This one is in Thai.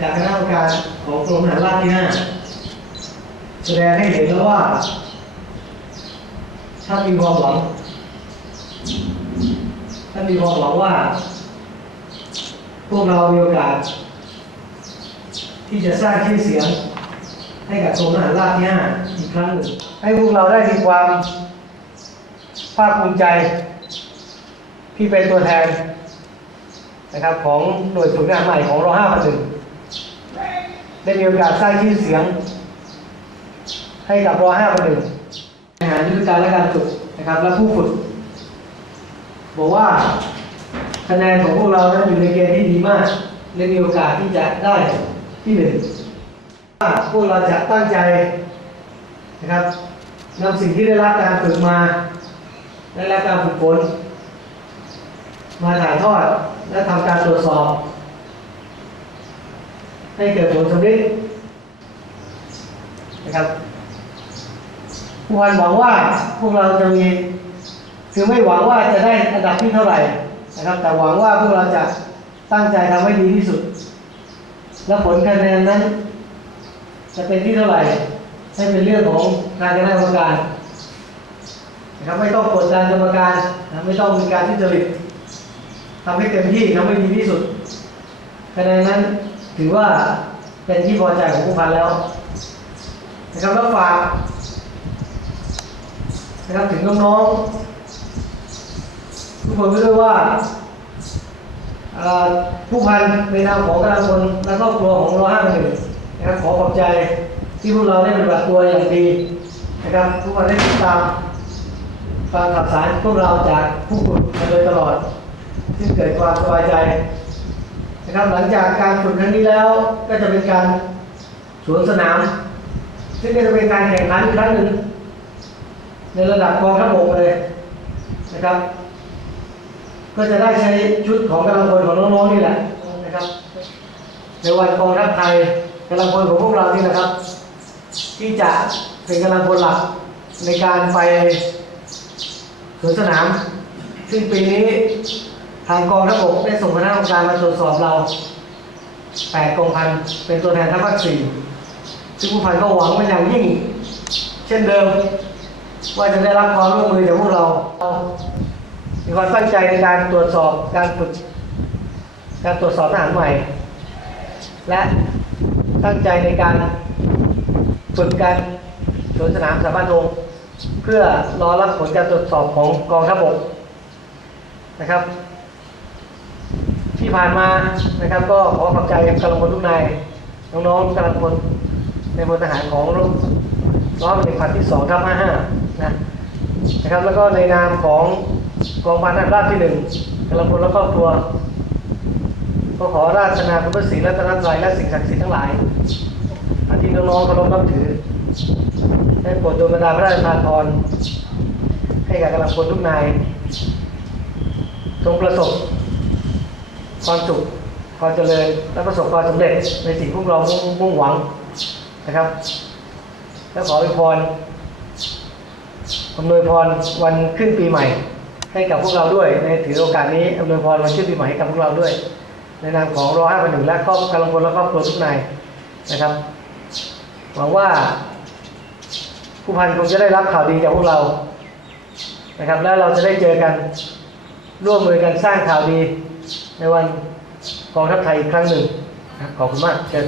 จากคณะกรรมการของกรมทหารราบที่ห้าแสดงให้เห็นแล้วว่า ถ้ามีความหวัง ถ้ามีความหวังว่า พวกเรามีโอกาส ที่จะสร้างชื่อเสียง ให้กับกรมทหารราบที่ห้าอีกครั้งหนึ่งให้พวกเราได้มีความภาคภูมิใจที่เป็นตัวแทนนะครับของหน่วยฝึกงานใหม่ของรห้าพันหนึ่ง ได้มีโอกาสสร้างชื่อเสียง ให้กับรห้าพันหนึ่งอาหารยุทธการและการฝึกนะครับ และผู้ฝึกบอกว่าคะแนนของพวกเรานั้นอยู่ในเกณฑ์ที่ดีมากและมีโอกาสที่จะได้ที่หนึ่งว่าพวกเราจะตั้งใจนะครับนำสิ่งที่ได้รับการฝึกมาได้รับการฝึกฝนมาถ่ายทอดและทำการตรวจสอบ ให้เกิดผลสำเร็จนะครับผู้พันหวังว่าพวกเราจะมีคือไม่หวังว่าจะได้อันดับที่เท่าไหร่นะครับ แต่หวังว่าพวกเราจะตั้งใจทำให้ดีที่สุด และผลคะแนนนั้น จะเป็นที่เท่าไหร่ให้เป็นเรื่องของทางคณะกรรมการนะครับไม่ต้องกดดันกรรมการนะไม่ต้องมีการทุจริตทำให้เต็มที่ทำให้ดีที่สุดคะแนนนั้น ถือว่าเป็นที่พอใจของผู้พันแล้วนะครับแล้วฝากนะครับถึงน้องๆทุกคนก็ด้วยว่าผู้พันในนามของกำลังพลและครอบครัวของร้อยห้าหนึ่งนะครับขอขอบใจที่พวกเราได้ปฏิบัติตัวอย่างดีนะครับทุกคนได้ติดตามฟังข่าวสารพวกเราจากผู้ฝึกมาโดยตลอด ซึ่งเกิดความสบายใจ นะครับหลังจากการฝึกครั้งนี้แล้วก็จะเป็นการสวนสนาม ซึ่งก็จะเป็นการแข่งขันอีกครั้งหนึ่งในระดับกองทัพบกเลยนะครับ ก็จะได้ใช้ชุดของกำลังพลของน้องๆนี่แหละนะครับในวันกองทัพไทยกำลังพลของพวกเรานี่นะครับ ที่จะเป็นกำลังพลหลักในการไปสวนสนาม ซึ่งปีนี้ ทางกองทัพบกได้ส่งคณะกรรมการมาตรวจสอบเราแปดกองพันเป็นตัวแทนทัพภาคสี่ซึ่งผู้พันก็หวังเป็นอย่างยิ่ง เช่นเดิม ว่าจะได้รับความร่วมมือจากพวกเรา มีความตั้งใจในการตรวจสอบการฝึกการตรวจสอบทหารใหม่ และตั้งใจในการฝึกการสวนสนามสามัญองเพื่อรอรับผลการตรวจสอบของกองทัพบกนะครับ ที่ผ่านมานะครับ ก็ขอขอบใจกำลังพลทุกนายน้องๆกำลังพลในพลทหารของรบร้อยเป็นพันที่สองทับห้าห้านะนะครับ แล้วก็ในนามของกองพันทหารราบที่หนึ่งกำลังพลและครอบครัวก็ขอราชนาคุณพระศรีรัตนตรัยและสิ่งศักดิ์สิทธิ์ทั้งหลายอันที่น้องๆเคารพนับถือได้โปรดดลบันดาพระราชทานพรให้กับกำลังพลทุกนายจงประสบ ความสุขความเจริญและประสบความสำเร็จในสิ่งพวกเรามุ่งมุ่งหวังนะครับ และขออวยพรอำนวยพรวันขึ้นปีใหม่ ให้กับพวกเราด้วยในถือโอกาสนี้อำนวยพรวันขึ้นปีใหม่ให้กับพวกเราด้วย ในนามของรอห้าพันหนึ่งและครอบกำลังพลและครอบครัวทุกนายนะครับหวังว่าผู้พันคงจะได้รับข่าวดีจากพวกเรานะครับ และเราจะได้เจอกันร่วมมือกันสร้างข่าวดี ในวันกองทัพไทยอีกครั้งหนึ่งขอบคุณมากเชิญ